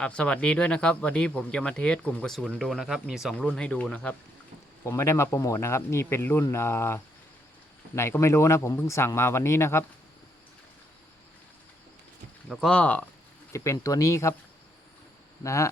ครับสวัสดีด้วยนะครับวันนี้ผมจะมาเทสกลุ่มกระสุนดูนะครับ มี 2 รุ่นให้ดูนะครับ ผมไม่ได้มาโปรโมทนะครับ นี่เป็นรุ่นไหนก็ไม่รู้นะ ผมเพิ่งสั่งมาวันนี้นะครับ แล้วก็จะเป็นตัวนี้ครับนะฮะ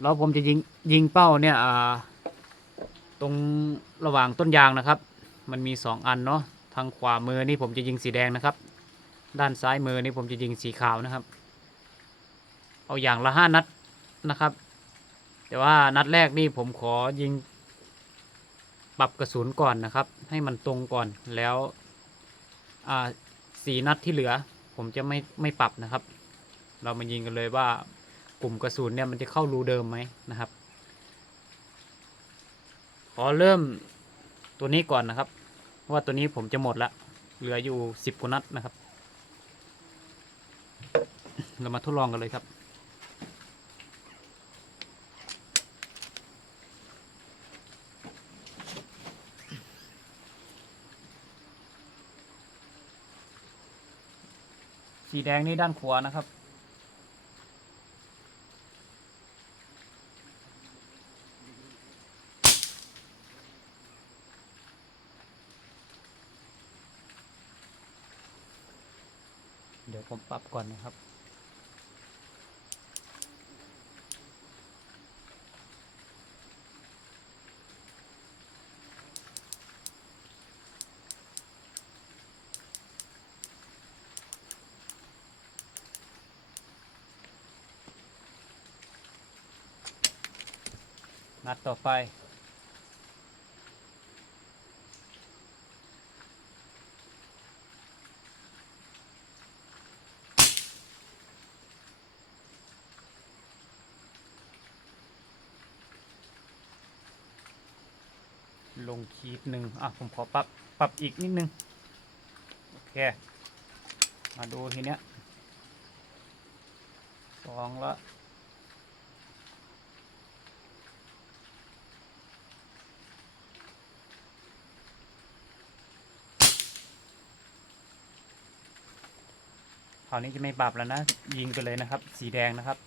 แล้วผมจะยิงยิงเป้าเนี่ยตรงระหว่างต้นยางนะครับ มันมี 2 อันเนาะทางขวามือนี่ผมจะยิงสีแดงนะครับ ด้านซ้ายมือนี่ผมจะยิงสีขาวนะครับ เอาอย่างละห้านัดนะครับ แต่ว่านัดแรกนี่ผมขอยิงปรับกระสุนก่อนนะครับ ให้มันตรงก่อนแล้วสี่นัดที่เหลือ ผมจะไม่ไม่ปรับนะครับ เรามายิงกันเลยว่ากลุ่มกระสุนเนี่ยมันจะเข้ารูเดิมไหมนะครับ ขอเริ่มตัวนี้ก่อนนะครับเพราะว่าตัวนี้ผมจะหมดละเหลืออยู่สิบกว่านัดนะครับ เรามาทดลองกันเลยครับ สีแดงนี่ด้านขวานะครับ เดี๋ยวผมปรับก่อนนะครับ นัดต่อไป ลงขีดหนึ่งอะ ผมขอปรับ ปรับอีกนิดนึง โอเค มาดูทีเนี้ยสองละ คราวนี้จะไม่ปรับแล้วนะ ยิงไปเลยนะครับ สีแดงนะครับ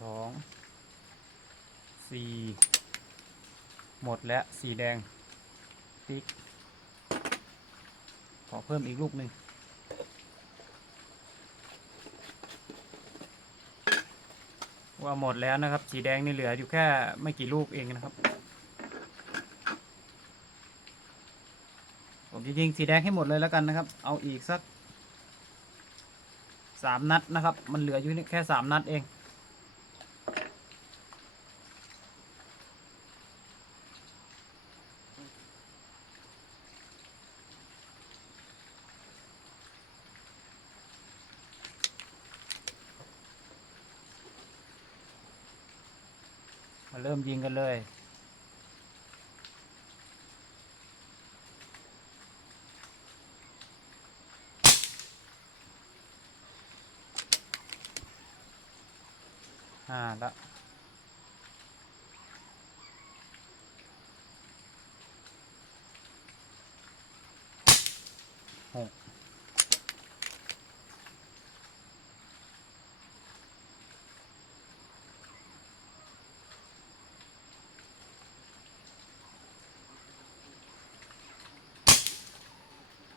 สอง สี่ หมดแล้ว สีแดง ติ๊ก ขอเพิ่มอีกลูกหนึ่ง ว่าหมดแล้วนะครับ สีแดงนี่เหลืออยู่แค่ไม่กี่ลูกเองนะครับ ผมจะยิงสีแดงให้หมดเลยแล้วกันนะครับ เอาอีกสักสามนัดนะครับ มันเหลืออยู่แค่สามนัดเอง ยิงกันเลย อ่าละ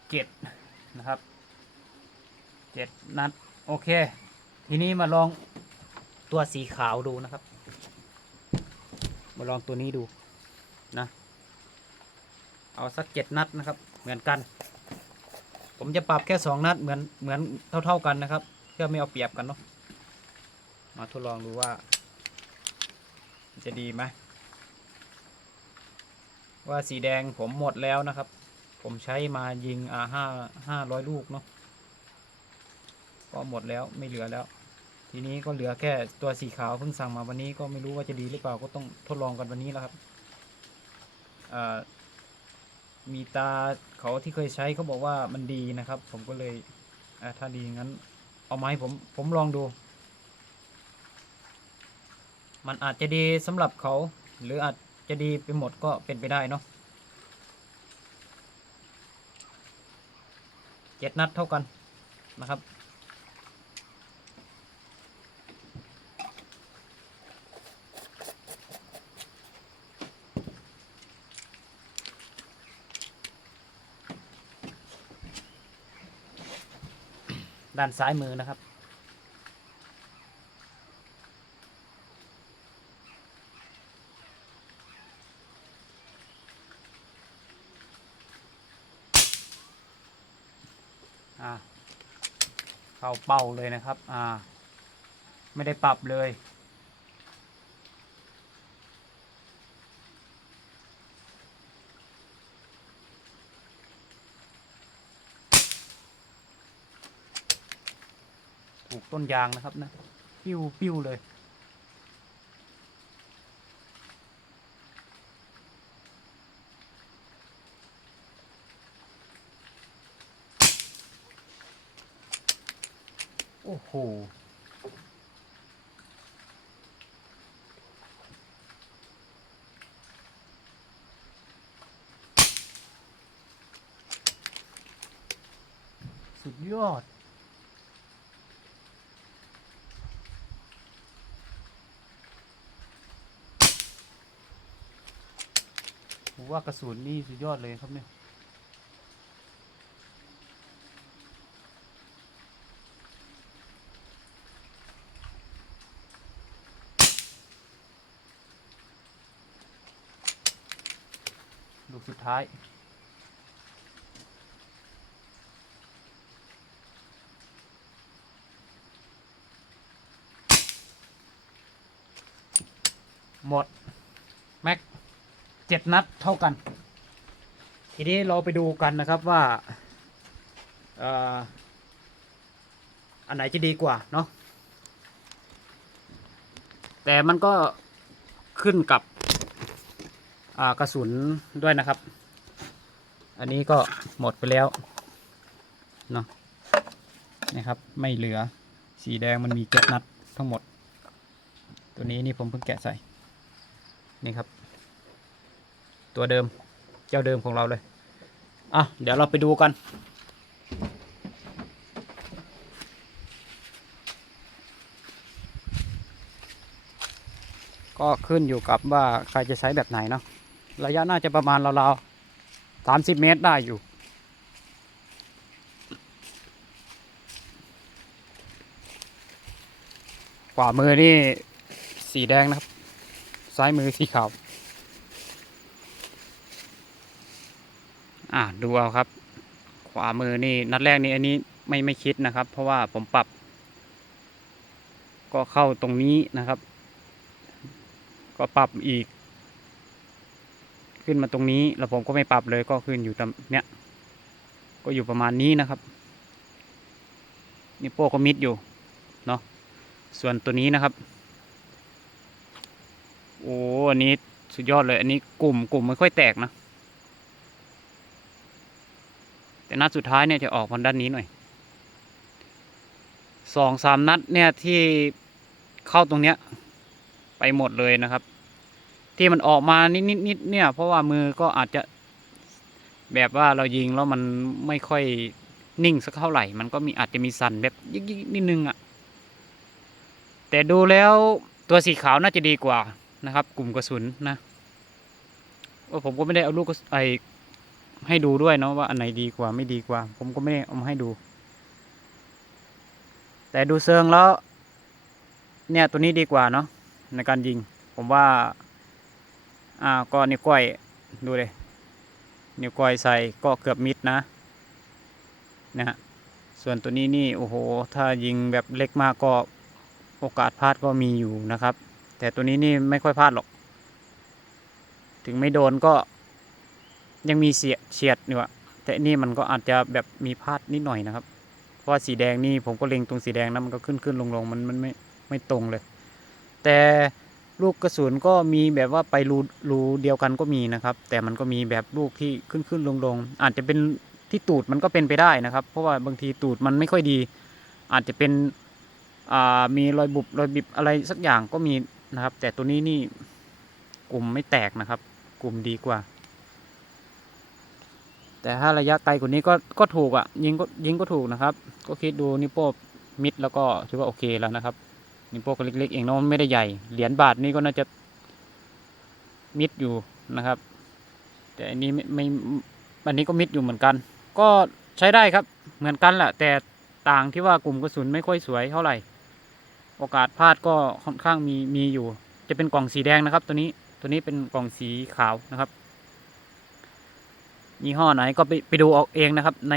เจ็ดนะครับเจ็ดนัด โอเค ทีนี้มาลองตัวสีขาวดูนะครับ มาลองตัวนี้ดูนะ เอาสักเจ็ดนัดนะครับ เหมือนกัน ผมจะปรับแค่สองนัดเหมือนเหมือนเท่า ๆกันนะครับ เพื่อไม่เอาเปรียบกันเนาะมาทดลองดูว่า จะดีไหมว่าสีแดงผมหมดแล้วนะครับ ผมใช้มายิงอ่าห้าห้าร้อยลูกเนาะก็หมดแล้วไม่เหลือแล้ว ทีนี้ก็เหลือแค่ตัวสีขาวเพิ่งสั่งมาวันนี้ก็ไม่รู้ว่าจะดีหรือเปล่าก็ต้องทดลองกันวันนี้แล้วครับอ่ามีตาเขาที่เคยใช้เขาบอกว่ามันดีนะครับ ผมก็เลยอ่าถ้าดีงั้น เอามาให้ผมผมลองดู มันอาจจะดีสำหรับเขา หรืออาจจะดีไปหมดก็เป็นไปได้เนาะ เจ็ดนัดเท่ากันนะครับ ด้านซ้ายมือนะครับ อ่า เป่าเลยนะครับ อ่า ไม่ได้ปรับเลย ถูกต้นยางนะครับนะ ปิ้วปิ้วเลย โอ้โห สุดยอด ผมว่ากระสุนนี่สุดยอดเลยครับเนี่ย ลูกสุดท้าย หมด แม็กเจ็ดนัดเท่ากัน ทีนี้เราไปดูกันนะครับว่าอันไหนจะดีกว่าเนาะแต่มันก็ขึ้นกับ กระสุนด้วยนะครับ อันนี้ก็หมดไปแล้วเนาะนี่ครับ ไม่เหลือสีแดงมันมีเจ็ดนัดทั้งหมด ตัวนี้นี่ผมเพิ่งแกะใส่ นี่ครับ ตัวเดิมเจ้าเดิมของเราเลยอะเดี๋ยวเราไปดูกันก็ขึ้นอยู่กับว่าใครจะใช้แบบไหนเนาะ ระยะน่าจะประมาณราวๆสามสิบเมตรได้อยู่ ขวามือนี่สีแดงนะครับ ซ้ายมือสีขาว อะดูเอาครับ ขวามือนี่นัดแรกนี่อันนี้ไม่ไม่คิดนะครับ เพราะว่าผมปรับ ก็เข้าตรงนี้นะครับ ก็ปรับอีก ขึ้นมาตรงนี้ แล้วผมก็ไม่ปรับเลยก็ขึ้นอยู่ตำเนี้ยก็อยู่ประมาณนี้นะครับนี่โป้ก็มิดอยู่เนาะส่วนตัวนี้นะครับโอ้อันนี้สุดยอดเลย อันนี้กลุ่มกลุ่มไม่ค่อยแตกนะ แต่นัดสุดท้ายเนี่ยจะออกมาด้านนี้หน่อยสองสามนัดเนี่ยที่เข้าตรงเนี้ยไปหมดเลยนะครับ ที่มันออกมานิดนิดนิดเนี่ย เพราะว่ามือก็อาจจะแบบว่าเรายิงแล้วมันไม่ค่อยนิ่งสักเท่าไหร่ มันก็มีอาจจะมีสั่นแบบยิกยิกนิดนึงอะ่ะ แต่ดูแล้วตัวสีขาวน่าจะดีกว่านะครับ กลุ่มกระสุนนะว่าผมก็ไม่ได้เอาลูกไอให้ดูด้วยเนาะว่าอันไหนดีกว่าไม่ดีกว่า ผมก็ไม่ได้เอามาให้ดู แต่ดูเซิงแล้ว เนี่ยตัวนี้ดีกว่าเนาะในการยิง ผมว่า อ่าก็นิ้วก้อยดูเลยนิ้วก้อยใส่ก็เกือบมิดนะนะฮะส่วนตัวนี้นี่โอ้โห ถ้ายิงแบบเล็กมากก็โอกาสพลาดก็มีอยู่นะครับ แต่ตัวนี้นี่ไม่ค่อยพลาดหรอก ถึงไม่โดนก็ยังมีเสียเฉียดอยู่อะแต่นี่มันก็อาจจะแบบมีพลาดนิดหน่อยนะครับ เพราะว่าสีแดงนี่ผมก็เล็งตรงสีแดงนะมันก็ขึ้นขึ้นลงลงมันมันไม่ไม่ตรงเลย แต่ ลูกกระสุนก็มีแบบว่าไปรูรูเดียวกันก็มีนะครับ แต่มันก็มีแบบลูกที่ขึ้นขึ้นลงลงอาจจะเป็นที่ตูดมันก็เป็นไปได้นะครับ เพราะว่าบางทีตูดมันไม่ค่อยดี อาจจะเป็นอ่ามีรอยบุบรอยบิบอะไรสักอย่างก็มีนะครับ แต่ตัวนี้นี่กลุ่มไม่แตกนะครับ กลุ่มดีกว่า แต่ถ้าระยะไกลกว่านี้ก็ก็ถูกอะยิงก็ยิงก็ถูกนะครับ ก็คิดดูนิโป้มิดแล้วก็ถือว่าโอเคแล้วนะครับ นิโป้ก็เล็กๆเองเนาะไม่ได้ใหญ่ เหรียญบาทนี่ก็น่าจะมิดอยู่นะครับ แต่อันนี้ไม่ไม่อันนี้ก็มิดอยู่เหมือนกัน ก็ใช้ได้ครับเหมือนกันแหละแต่ต่างที่ว่ากลุ่มกระสุนไม่ค่อยสวยเท่าไหร่ โอกาสพลาดก็ค่อนข้างมีมีอยู่ จะเป็นกล่องสีแดงนะครับ ตัวนี้ตัวนี้เป็นกล่องสีขาวนะครับยี่ห้อไหนก็ไปไปดูเอาเองนะครับใน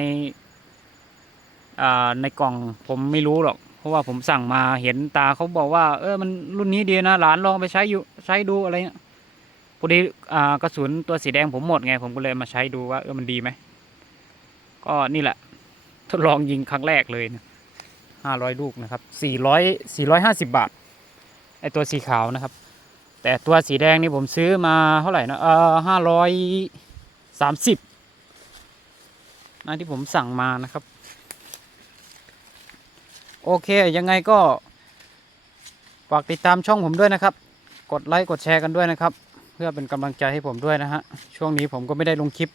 อ่าในกล่องผมไม่รู้หรอก ราะว่าผมสั่งมาเห็นตาเขาบอกว่า เออมันรุ่นนี้ดีนะหลานลองไปใช้อยู่ใช้ดูอะไรเงี้ยพอดีอ่ากระสุนตัวสีแดงผมหมดไง ผมก็เลยมาใช้ดูว่าเออมันดีไหมก็นี่แหละ ทดลองยิงครั้งแรกเลยห้าร้อยลูกนะครับสี่ร้อยสี่ร้อยห้าสิบบาทไอตัวสีขาวนะครับ แต่ตัวสีแดงนี่ผมซื้อมาเท่าไหร่นะเออห้าร้อยสามสิบนะที่ผมสั่งมานะครับ โอเค ยังไงก็ฝากติดตามช่องผมด้วยนะครับ กดไลค์กดแชร์กันด้วยนะครับ เพื่อเป็นกำลังใจให้ผมด้วยนะฮะ ช่วงนี้ผมก็ไม่ได้ลงคลิป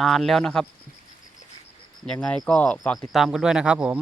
นานแล้วนะครับ ยังไงก็ฝากติดตามกันด้วยนะครับผม